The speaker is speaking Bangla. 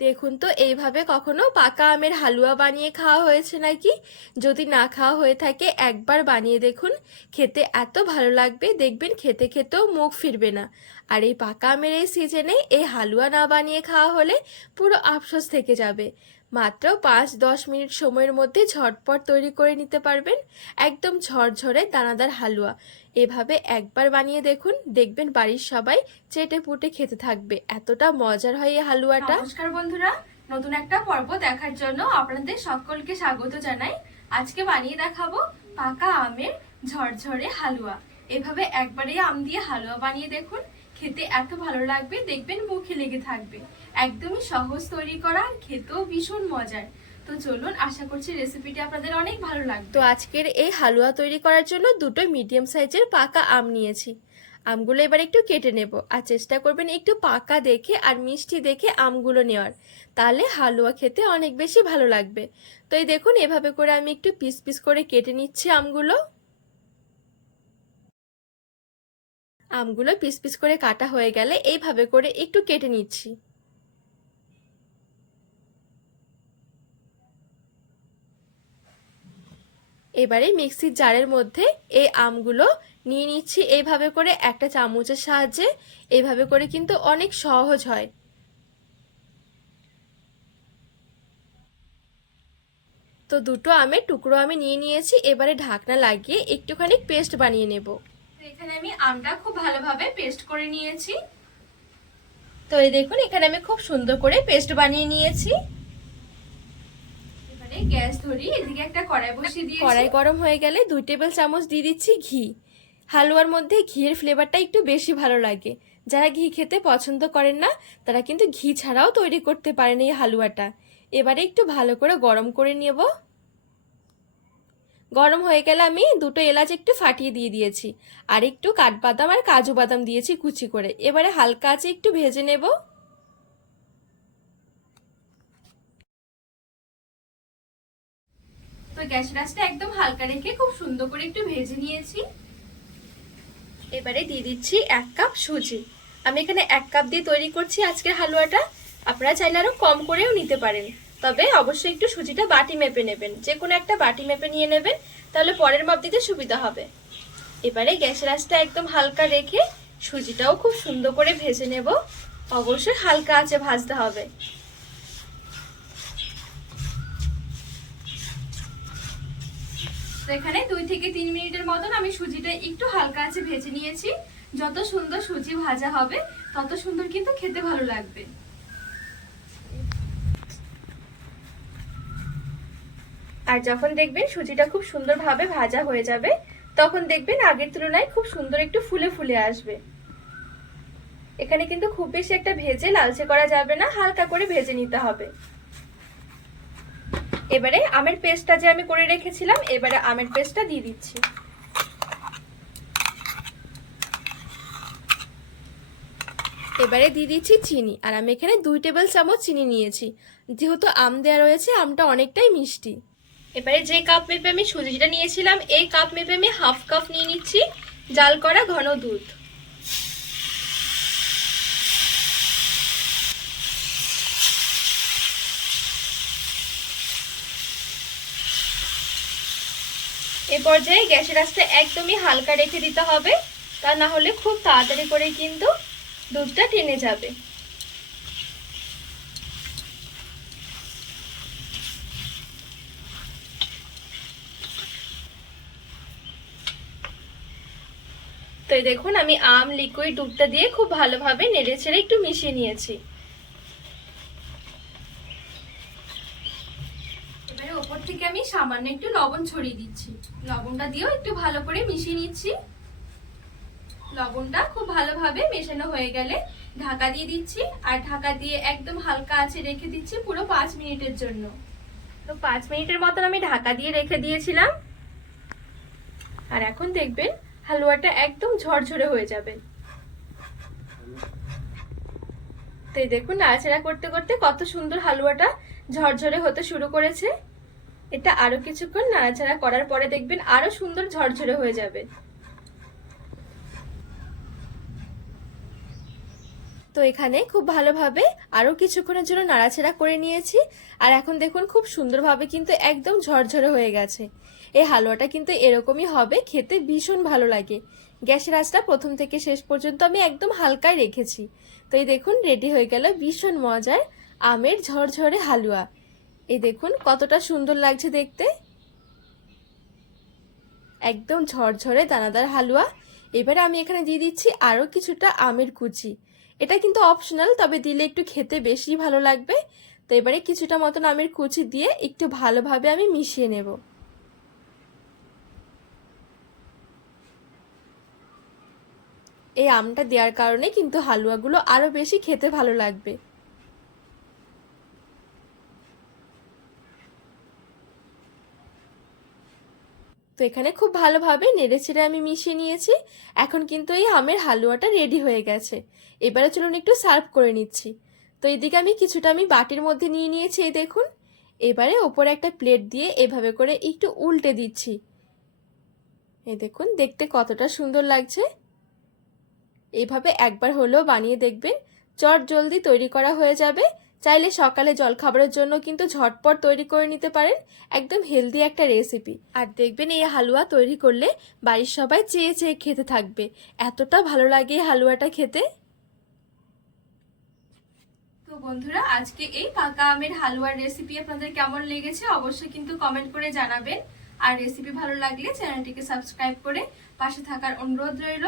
দেখুন তো, এইভাবে কখনো পাকা আমের হালুয়া বানিয়ে খাওয়া হয়েছে নাকি? যদি না খাওয়া হয়ে থাকে, একবার বানিয়ে দেখুন। খেতে এত ভালো লাগবে, দেখবেন খেতে খেতেও মুখ ফিরবে না। আর এই পাকা আমের এই সিজনে এই হালুয়া না বানিয়ে খাওয়া হলে পুরো আফসোস থেকে যাবে। মাত্র পাঁচ দশ মিনিট সময়ের মধ্যে ঝটপট তৈরি করে নিতে পারবেন। একদম ঝরঝরে দানাদার হালুয়া। এভাবে একবার বানিয়ে দেখুন, দেখবেন বাড়ির সবাই চেটে পুটে খেতে থাকবে। এতটা মজার হয় এই হালুয়াটা। নমস্কার বন্ধুরা, নতুন একটা পর্ব দেখার জন্য আপনাদের সকলকে স্বাগত জানাই। আজকে বানিয়ে দেখাবো পাকা আমের ঝরঝরে হালুয়া। এভাবে একবারে আম দিয়ে হালুয়া বানিয়ে দেখুন, খেতে এত ভালো লাগবে, দেখবেন মুখে লেগে থাকবে। একদমই সহজ তৈরি করা খেতেও ভীষণ মজার। তো চলুন, আশা করছি রেসিপিটি আপনাদের অনেক ভালো লাগবে। তো আজকের এই হালুয়া তৈরি করার জন্য দুটো মিডিয়াম সাইজের পাকা আম নিয়েছি। আমগুলো এবার একটু কেটে নেব আর চেষ্টা করবেন একটু পাকা দেখে আর মিষ্টি দেখে আমগুলো নেওয়ার। তাহলে হালুয়া খেতে অনেক বেশি ভালো লাগবে। তো এই দেখুন, এভাবে করে আমি একটু পিস পিস করে কেটে নিচ্ছি আমগুলো। আমগুলো পিস পিস করে কাটা হয়ে গেলে এইভাবে করে একটু কেটে নিচ্ছি। এবারে মিক্সির জারের মধ্যে এই আমগুলো নিয়ে নিচ্ছি। এইভাবে করে একটা চামচের সাহায্যে। এইভাবে করে কিন্তু অনেক সহজ হয়। তো দুটো আমের টুকরো আমি নিয়ে নিয়েছি। এবারে ঢাকনা লাগিয়ে একটুখানি পেস্ট বানিয়ে নেব। তো এখানে আমি আমটা খুব ভালোভাবে পেস্ট করে নিয়েছি। তো এই দেখুন এখানে আমি খুব সুন্দর করে পেস্ট বানিয়ে নিয়েছি। গ্যাস ধরি, এদিকে একটা কড়াই বসিয়ে দিয়েছি। কড়াই গরম হয়ে গেলে দুই টেবিল চামচ দিয়ে দিচ্ছি ঘি। হালুয়ার মধ্যে ঘিয়ের ফ্লেভারটা একটু বেশি ভালো লাগে। যারা ঘি খেতে পছন্দ করেন না, তারা কিন্তু ঘি ছাড়াও তৈরি করতে পারেন এই হালুয়াটা। এবারে একটু ভালো করে গরম করে নেব। গরম হয়ে গেলে আমি দুটো এলাচ একটু ফাটিয়ে দিয়ে দিয়েছি। আর একটু কাঠবাদাম আর কাজু বাদাম দিয়েছি কুচি করে। এবারে হালকা আছে একটু ভেজে নেব। গ্যাস রাসটা একদম হালকা রেখে খুব সুন্দর করে একটু ভেজে নিয়েছি। এবারে দিয়ে দিচ্ছি এক কাপ সুজি। আমি এখানে এক কাপ দিয়ে তৈরি করছি আজকের হালুয়াটা। আপনারা চাইলে আরও কম করেও নিতে পারেন। তবে অবশ্যই একটু সুজিটা বাটি মেপে নেবেন। যে কোনো একটা বাটি মেপে নিয়ে নেবেন, তাহলে পরের মাপ দিতে সুবিধা হবে। এবারে গ্যাসের আঁচটা একদম হালকা রেখে সুজিটাও খুব সুন্দর করে ভেজে নেব। অবশ্যই হালকা আছে ভাজতে হবে। তো এখানে দুই থেকে তিন মিনিটের মতন আমি সুজিটা একটু হালকা আছে ভেজে নিয়েছি। যত সুন্দর সুজি ভাজা হবে, তত সুন্দর কিন্তু খেতে ভালো লাগবে। আর যখন দেখবেন সুজিটা খুব সুন্দরভাবে ভাজা হয়ে যাবে, তখন দেখবেন আগের তুলনায় খুব সুন্দর একটু ফুলে ফুলে আসবে। এখানে কিন্তু খুব বেশি একটা ভেজে লালচে করা যাবে না, হালকা করে ভেজে নিতে হবে। এবারে আমের পেস্টটা যে আমি করে রেখেছিলাম, এবারে আমের পেস্টটা দিয়ে দিচ্ছি। এবারে দিয়ে দিচ্ছি চিনি, আর আমি এখানে দুই টেবিল চামচ চিনি নিয়েছি। যেহেতু আম দেওয়া রয়েছে, আমটা অনেকটাই মিষ্টি। এবারে যে কাপ মেপে আমি সুজিটা নিয়েছিলাম, এই কাপ মেপে আমি হাফ কাপ নিয়ে নিচ্ছি, জাল করা ঘন দুধ। পর্যায়ে গ্যাসের আঁচটা একদমই হালকা রেখে দিতে হবে, তা না হলে খুব তাড়াতাড়ি করে কিন্তু দুধটা টেনে যাবে। তো দেখুন, আমি আম, লিকুইড, দুধটা দিয়ে খুব ভালোভাবে নেড়ে ছেড়ে একটু মিশিয়ে নিয়েছি এবারে ওপর থেকে আমি সামান্য একটু লবণ ছড়িয়ে দিচ্ছি। লবণটা দিয়েও একটু ভালো করে মিশিয়ে নিচ্ছি। লবণটা খুব ভালোভাবে মেশানো হয়ে গেলে ঢাকা দিয়ে দিচ্ছি। আর ঢাকা দিয়ে একদম হালকা আছে রেখে দিচ্ছি পুরো পাঁচ মিনিটের জন্য। তো পাঁচ মিনিটের মতন আমি ঢাকা দিয়ে রেখে দিয়েছিলাম। আর এখন দেখবেন হালুয়াটা একদম ঝরঝরে হয়ে যাবে। তো দেখুন, নাড়াচাড়া করতে করতে কত সুন্দর হালুয়াটা ঝরঝরে হতে শুরু করেছে। এটা আরও কিছুক্ষণ নাড়াচাড়া করার পরে দেখবেন আরও সুন্দর ঝরঝরে হয়ে যাবে। তো তো এখানে খুব ভালোভাবে আরও কিছুক্ষণের জন্য নাড়াচাড়া করে নিয়েছি। আর এখন দেখুন খুব সুন্দরভাবে কিন্তু একদম ঝরঝরে হয়ে গেছে। এই হালুয়াটা কিন্তু এরকমই হবে, খেতে ভীষণ ভালো লাগে। গ্যাসের আঁচটা প্রথম থেকে শেষ পর্যন্ত আমি একদম হালকায় রেখেছি। তো এই দেখুন, রেডি হয়ে গেল ভীষণ মজার আমের ঝরঝরে হালুয়া। এই দেখুন, কতটা সুন্দর লাগছে দেখতে। একদম ঝরঝরে দানাদার হালুয়া। এবারে আমি এখানে দিয়ে দিচ্ছি আরও কিছুটা আমের কুচি। এটা কিন্তু অপশনাল তবে দিলে একটু খেতে বেশি ভালো লাগবে। তো এবারে কিছুটা মতন আমের কুচি দিয়ে একটু ভালোভাবে আমি মিশিয়ে নেব। এই আমটা দেওয়ার কারণে কিন্তু হালুয়াগুলো আরও বেশি খেতে ভালো লাগবে। তো এখানে খুব ভালোভাবে নেড়েচেড়ে আমি মিশিয়ে নিয়েছি। এখন কিন্তু এই আমের হালুয়াটা রেডি হয়ে গেছে। এবারে চলুন একটু সার্ভ করে নিচ্ছি। তো এদিকে আমি কিছুটা আমি বাটির মধ্যে নিয়ে নিয়েছি, এই দেখুন। এবারে ওপরে একটা প্লেট দিয়ে এভাবে করে একটু উল্টে দিচ্ছি। এই দেখুন, দেখতে কতটা সুন্দর লাগছে। এইভাবে একবার হলেও বানিয়ে দেখবেন। চট জলদি তৈরি করা হয়ে যাবে। চাইলে সকালে জলখাবারের জন্য কিন্তু ঝটপট তৈরি করে নিতে পারেন। একদম হেলদি একটা রেসিপি আর দেখবেন এই হালুয়া তৈরি করলে বাড়ির সবাই চেয়ে চেয়ে খেতে থাকবে। এতটা ভালো লাগে এই হালুয়াটা খেতে। তো বন্ধুরা, আজকে এই পাকা আমের হালুয়ার রেসিপি আপনাদের কেমন লেগেছে অবশ্যই কিন্তু কমেন্ট করে জানাবেন। আর রেসিপি ভালো লাগলে চ্যানেলটিকে সাবস্ক্রাইব করে পাশে থাকার অনুরোধ রইল।